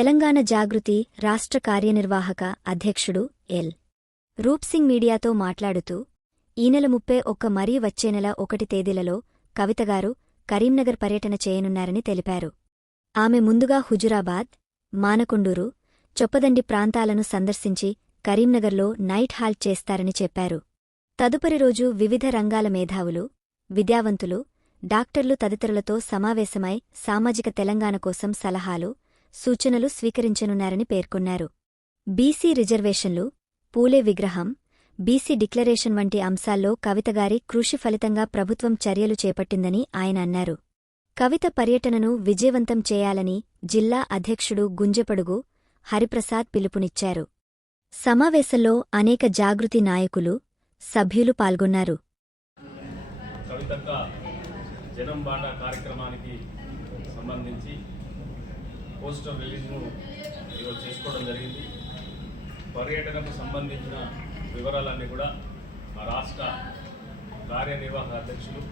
తెలంగాణ జాగృతి రాష్ట్ర కార్యనిర్వాహక అధ్యక్షుడు ఎల్. రూప్సింగ్ మీడియాతో మాట్లాడుతూ ఈ నెల 31 మరియు వచ్చే నెల 1 తేదీలలో కవితగారు కరీంనగర్ పర్యటన చేయనున్నారని తెలిపారు. ఆమె ముందుగా హుజురాబాద్, మానకొండూరు, చొప్పదండి ప్రాంతాలను సందర్శించి కరీంనగర్లో నైట్ హాల్ట్ చేస్తారని చెప్పారు. తదుపరి రోజు వివిధ రంగాల మేధావులు, విద్యావంతులు, డాక్టర్లు తదితరులతో సమావేశమై సామాజిక తెలంగాణ కోసం సలహాలు, సూచనలు స్వీకరించనున్నారని పేర్కొన్నారు. బీసీ రిజర్వేషన్లు, పూలే విగ్రహం, బీసీ డిక్లరేషన్ వంటి అంశాల్లో కవితగారి కృషి ఫలితంగా ప్రభుత్వం చర్యలు చేపట్టిందని ఆయన అన్నారు. కవిత పర్యటనను విజయవంతం చేయాలని జిల్లా అధ్యక్షుడు గుంజెపడుగు హరిప్రసాద్ పిలుపునిచ్చారు. సమావేశంలో అనేక జాగృతి నాయకులు, సభ్యులు పాల్గొన్నారు. కవితక్క జనం బాట కార్యక్రమానికి సంబంధించి పోస్టర్ రిలీజ్ను ఈరోజు చేసుకోవడం జరిగింది. పర్యటనకు సంబంధించిన వివరాలన్నీ కూడా మా రాష్ట్ర కార్యనిర్వాహక అధ్యక్షులు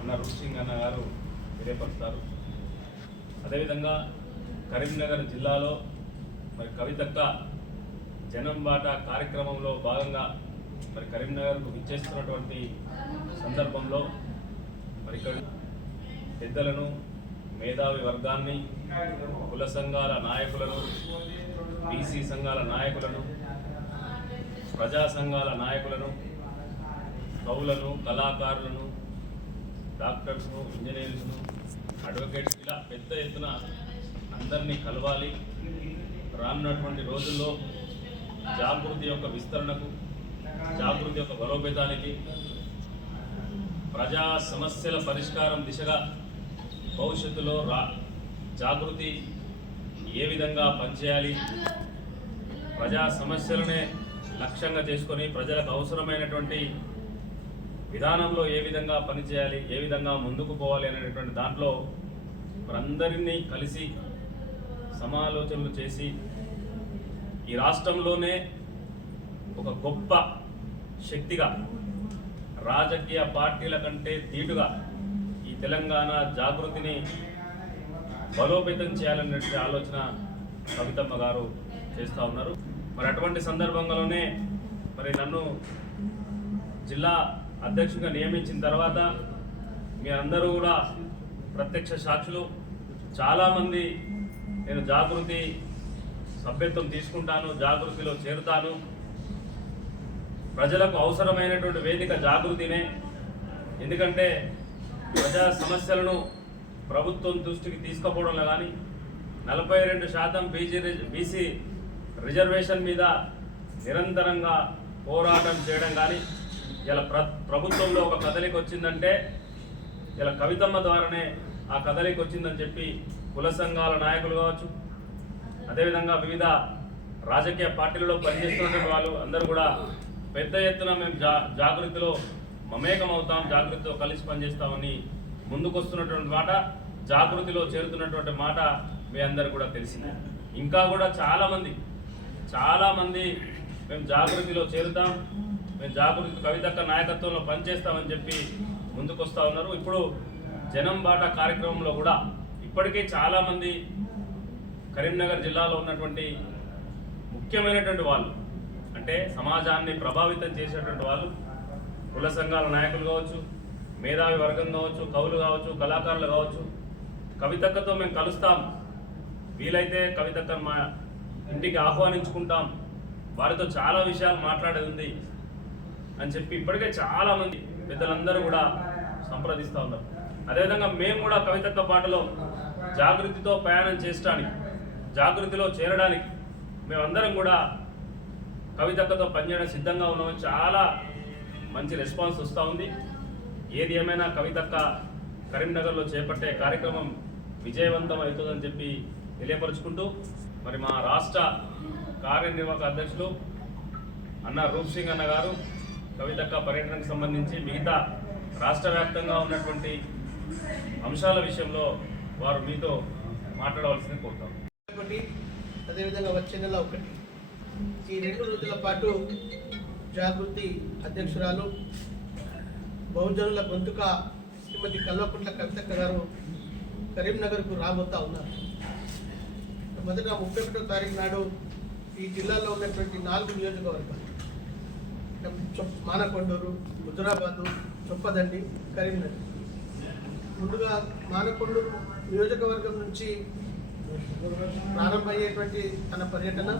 అన్న రూప్సింగ్ అన్న గారు తెలియపరుస్తారు. అదేవిధంగా కరీంనగర్ జిల్లాలో మరి కవితక్క జనం బాట కార్యక్రమంలో భాగంగా మరి కరీంనగర్కు విచ్చేస్తున్నటువంటి సందర్భంలో మరి ఇక్కడ పెద్దలను, మేధావి వర్గాన్ని, కుల సంఘాల నాయకులను, బీసీ సంఘాల నాయకులను, ప్రజా సంఘాల నాయకులను, కవులను, కళాకారులను, డాక్టర్స్ను, ఇంజనీర్స్ను, అడ్వకేట్స్ ఇలా పెద్ద ఎత్తున అందరినీ కలవాలి. రానున్నటువంటి రోజుల్లో జాగృతి యొక్క విస్తరణకు, జాగృతి యొక్క బలోపేతానికి, ప్రజా సమస్యల పరిష్కారం దిశగా భవిష్యత్తులో జాగృతి ఏ విధంగా పనిచేయాలి, ప్రజా సమస్యలనే లక్ష్యంగా చేసుకొని ప్రజలకు అవసరమైనటువంటి విధానంలో ఏ విధంగా పనిచేయాలి, ఏ విధంగా ముందుకు పోవాలి అనేటువంటి దాంట్లో మనందరినీ కలిసి సమాలోచనలు చేసి ఈ రాష్ట్రంలోనే ఒక గొప్ప శక్తిగా రాజకీయ పార్టీల కంటే ధీటుగా ఈ తెలంగాణ జాగృతిని బలోపేతం చేయాలనే ఆలోచన కవితమ్మ గారు చేస్తూ ఉన్నారు. మరి అటువంటి సందర్భంలోనే మరి నన్ను జిల్లా అధ్యక్షుడిగా నియమించిన తర్వాత మీ అందరూ కూడా ప్రత్యక్ష సాక్షులు. చాలామంది నేను జాగృతి సభ్యత్వం తీసుకుంటాను, జాగృతిలో చేరుతాను, ప్రజలకు అవసరమైనటువంటి వేదిక జాగృతినే. ఎందుకంటే ప్రజా సమస్యలను ప్రభుత్వం దృష్టికి తీసుకుపోవడంలో కానీ 42% బీసీ రిజర్వేషన్ మీద నిరంతరంగా పోరాటం చేయడం కానీ ఇలా ప్రభుత్వంలో ఒక కదలిక వచ్చిందంటే ఇలా కవితమ్మ ద్వారానే ఆ కదలిక వచ్చిందని చెప్పి కుల సంఘాల నాయకులు కావచ్చు, అదేవిధంగా వివిధ రాజకీయ పార్టీలలో పనిచేస్తున్నటువంటి వాళ్ళు అందరూ కూడా పెద్ద ఎత్తున మేము జాగృతిలో మమేకం అవుతాం, జాగృతితో కలిసి పనిచేస్తామని ముందుకొస్తున్నటువంటి మాట, జాగృతిలో చేరుతున్నటువంటి మాట మీ అందరు కూడా తెలిసింది. ఇంకా కూడా చాలామంది మేము జాగృతిలో చేరుతాం, మేము జాగృతి కవితక్క నాయకత్వంలో పనిచేస్తామని చెప్పి ముందుకొస్తూ ఉన్నారు. ఇప్పుడు జనం బాట కార్యక్రమంలో కూడా ఇప్పటికే చాలామంది కరీంనగర్ జిల్లాలో ఉన్నటువంటి ముఖ్యమైనటువంటి వాళ్ళు, అంటే సమాజాన్ని ప్రభావితం చేసేటువంటి వాళ్ళు, కుల సంఘాల నాయకులు కావచ్చు, మేధావి వర్గం కావచ్చు, కవులు కావచ్చు, కళాకారులు కావచ్చు, కవితక్కతో మేము కలుస్తాం, వీలైతే కవితక్కను మా ఇంటికి ఆహ్వానించుకుంటాం, వారితో చాలా విషయాలు మాట్లాడేది ఉంది అని చెప్పి ఇప్పటికే చాలామంది పెద్దలందరూ కూడా సంప్రదిస్తూ ఉన్నారు. అదేవిధంగా మేము కూడా కవితక్క పాటలో జాగృతితో ప్రయాణం చేయడానికి, జాగృతిలో చేరడానికి మేమందరం కూడా కవితక్కతో పనిచేయడం సిద్ధంగా ఉన్నామని చాలా మంచి రెస్పాన్స్ వస్తూ ఉంది. ఏది ఏమైనా కవితక్క కరీంనగర్లో చేపట్టే కార్యక్రమం విజయవంతం అవుతుందని చెప్పి తెలియపరుచుకుంటూ మరి మా రాష్ట్ర కార్యనిర్వాహక అధ్యక్షులు అన్న రూప్సింగ్ అన్న గారు కవితక్క పర్యటనకు సంబంధించి మిగతా రాష్ట్ర వ్యాప్తంగా ఉన్నటువంటి అంశాల విషయంలో వారు మీతో మాట్లాడవలసింది కోరుతాం. అదేవిధంగా వచ్చే నెల 1 ఈ 2 రోజుల పాటు జాగృతి అధ్యక్షురాలు బహుజనుల గొంతుక శ్రీమతి కల్వకుంట్ల కవితక్క గారు కరీంనగర్కు రాబోతా ఉన్నారు. మొదట 31వ తారీఖు నాడు ఈ జిల్లాలో ఉన్నటువంటి 4 నియోజకవర్గాలు మానకొండూరు, హుజురాబాదు, చొప్పదండి, కరీంనగర్. ముందుగా మానకొండూరు నియోజకవర్గం నుంచి ప్రారంభమయ్యేటువంటి తన పర్యటన,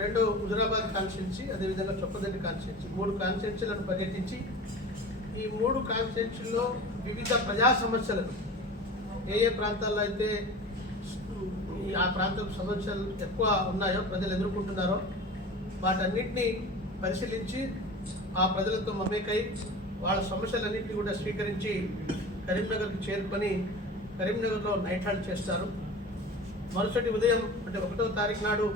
2 హుజురాబాద్ కాన్స్టిట్యున్సీ, అదేవిధంగా చొప్పదండి కాన్స్టిట్యున్సీ, 3 కాన్స్టిట్యున్సీలను పర్యటించి ఈ 3 కాన్స్టిట్యున్సీల్లో వివిధ ప్రజా సమస్యలను ఏ ప్రాంతాల్లో అయితే ఆ ప్రాంతం సమస్యలు ఎక్కువ ఉన్నాయో, ప్రజలు ఎదుర్కొంటున్నారో వాటన్నిటినీ పరిశీలించి ఆ ప్రజలతో మమేకై వాళ్ళ సమస్యలన్నింటినీ కూడా స్వీకరించి కరీంనగర్కి చేరుకొని కరీంనగర్లో నైట్ హాల్ట్ చేస్తారు. మరుసటి ఉదయం అంటే 1వ తారీఖు నాడు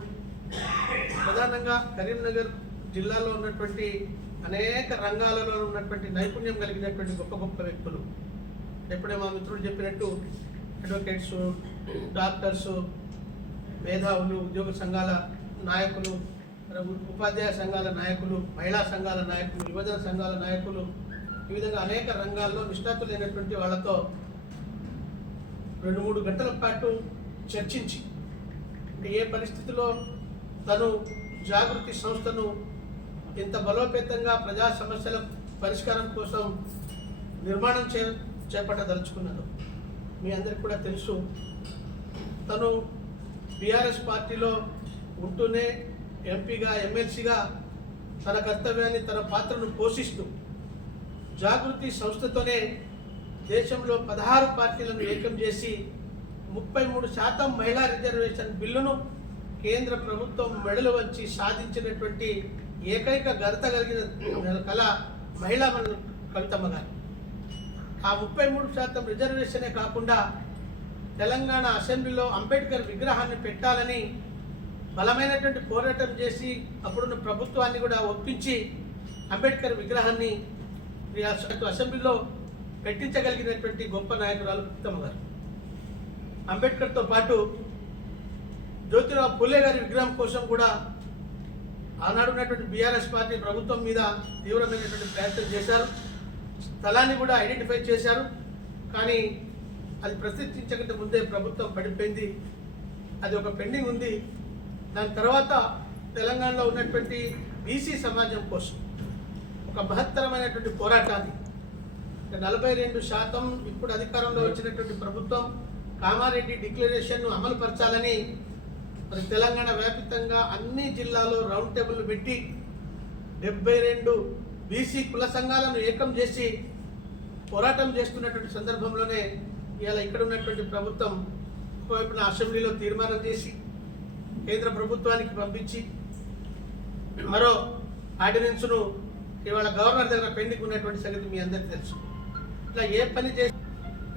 ప్రధానంగా కరీంనగర్ జిల్లాలో ఉన్నటువంటి అనేక రంగాలలో ఉన్నటువంటి నైపుణ్యం కలిగినటువంటి గొప్ప గొప్ప వ్యక్తులు, ఎప్పుడే మా మిత్రుడు చెప్పినట్టు అడ్వకేట్స్, డాక్టర్స్, మేధావులు, ఉద్యోగ సంఘాల నాయకులు, ఉపాధ్యాయ సంఘాల నాయకులు, మహిళా సంఘాల నాయకులు, యువజన సంఘాల నాయకులు, ఈ విధంగా అనేక రంగాల్లో నిష్ణాతులైనటువంటి వాళ్ళతో 2-3 గంటల పాటు చర్చించి ఏ పరిస్థితిలో తను జాగృతి సంస్థను ఎంత బలోపేతంగా ప్రజా సమస్యల పరిష్కారం కోసం నిర్మాణం చేపట్టదలుచుకున్నదో మీ అందరికీ కూడా తెలుసు. తను బీఆర్ఎస్ పార్టీలో ఉంటూనే ఎంపీగా, ఎమ్మెల్సీగా తన కర్తవ్యాన్ని, తన పాత్రను పోషిస్తూ జాగృతి సంస్థతోనే దేశంలో 16 పార్టీలను ఏకం చేసి 33% మహిళా రిజర్వేషన్ బిల్లును కేంద్ర ప్రభుత్వం మెడలు వంచి సాధించినటువంటి ఏకైక ఘనత కలిగిన కళ మహిళా కవితమ్మ గారు. ఆ 33% రిజర్వేషనే కాకుండా తెలంగాణ అసెంబ్లీలో అంబేద్కర్ విగ్రహాన్ని పెట్టాలని బలమైనటువంటి పోరాటం చేసి అప్పుడున్న ప్రభుత్వాన్ని కూడా ఒప్పించి అంబేద్కర్ విగ్రహాన్ని అసెంబ్లీలో పెట్టించగలిగినటువంటి గొప్ప నాయకురాలు కవితమ్మ గారు. అంబేద్కర్తో పాటు జ్యోతిరావు పూలే గారి విగ్రహం కోసం కూడా ఆనాడు ఉన్నటువంటి బీఆర్ఎస్ పార్టీ ప్రభుత్వం మీద తీవ్రమైనటువంటి ప్రయత్నం చేశారు. స్థలాన్ని కూడా ఐడెంటిఫై చేశారు. కానీ అది ప్రతిష్ఠించకంటే ముందే ప్రభుత్వం పడిపోయింది. అది ఒక పెండింగ్ ఉంది. దాని తర్వాత తెలంగాణలో ఉన్నటువంటి బీసీ సమాజం కోసం ఒక మహత్తరమైనటువంటి పోరాటాన్ని 42% ఇప్పుడు అధికారంలో వచ్చినటువంటి ప్రభుత్వం కామారెడ్డి డిక్లరేషన్ను అమలు పరచాలని మరి తెలంగాణ వ్యాప్తంగా అన్ని జిల్లాల్లో రౌండ్ టేబుల్ పెట్టి 72 బీసీ కుల సంఘాలను ఏకం చేసి పోరాటం చేస్తున్నటువంటి సందర్భంలోనే ఇవాళ ఇక్కడ ఉన్నటువంటి ప్రభుత్వం ఒకవైపున అసెంబ్లీలో తీర్మానం చేసి కేంద్ర ప్రభుత్వానికి పంపించి మరో ఆర్డినెన్స్ను ఇవాళ గవర్నర్ దగ్గర పెండింగ్ ఉన్నటువంటి సంగతి మీ అందరికీ తెలుసు. ఇట్లా ఏ పని చేసి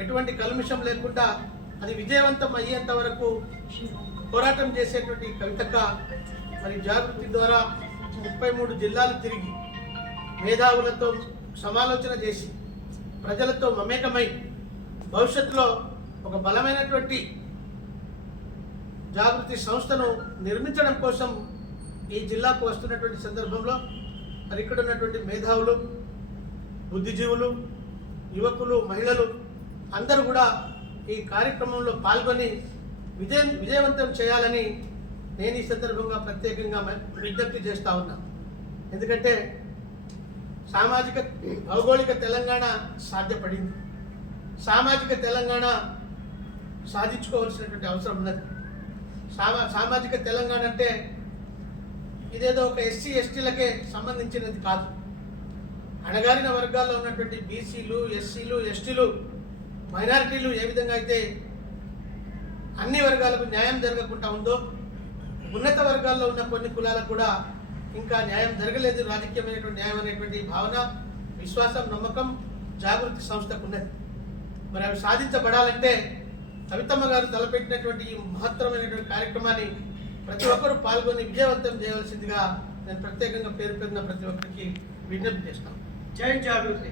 ఎటువంటి కల్మిషం లేకుండా అది విజయవంతం అయ్యేంత వరకు పోరాటం చేసేటువంటి కవితక్క మరి జాగృతి ద్వారా 33 జిల్లాలు తిరిగి మేధావులతో సమాలోచన చేసి ప్రజలతో మమేకమై భవిష్యత్తులో ఒక బలమైనటువంటి జాగృతి సంస్థను నిర్మించడం కోసం ఈ జిల్లాకు వస్తున్నటువంటి సందర్భంలో మరి ఇక్కడ ఉన్నటువంటి మేధావులు, బుద్ధిజీవులు, యువకులు, మహిళలు అందరూ కూడా ఈ కార్యక్రమంలో పాల్గొని విజయవంతం చేయాలని నేను ఈ సందర్భంగా ప్రత్యేకంగా విజ్ఞప్తి చేస్తూ ఉన్నాను. ఎందుకంటే సామాజిక భౌగోళిక తెలంగాణ సాధ్యపడింది. సామాజిక తెలంగాణ సాధించుకోవాల్సినటువంటి అవసరం ఉన్నది. సామాజిక తెలంగాణ అంటే ఇదేదో ఒక ఎస్సీ ఎస్టీలకే సంబంధించినది కాదు. అణగారిన వర్గాల్లో ఉన్నటువంటి బీసీలు, ఎస్సీలు, ఎస్టీలు, మైనారిటీలు ఏ విధంగా అయితే అన్ని వర్గాలకు న్యాయం జరగకుండా ఉందో ఉన్నత వర్గాల్లో ఉన్న కొన్ని కులాలకు కూడా ఇంకా న్యాయం జరగలేదు, రాజకీయమైనటువంటి న్యాయం అనేటువంటి భావన, విశ్వాసం, నమ్మకం జాగృతి సంస్థకు ఉన్నది. మరి అవి సాధించబడాలంటే కవితమ్మ గారు తలపెట్టినటువంటి ఈ మహత్తరమైనటువంటి కార్యక్రమాన్ని ప్రతి ఒక్కరూ పాల్గొని విజయవంతం చేయవలసిందిగా నేను ప్రత్యేకంగా పేరు పేరున ప్రతి ఒక్కరికి విజ్ఞప్తి చేస్తాను. జై జాగృతి.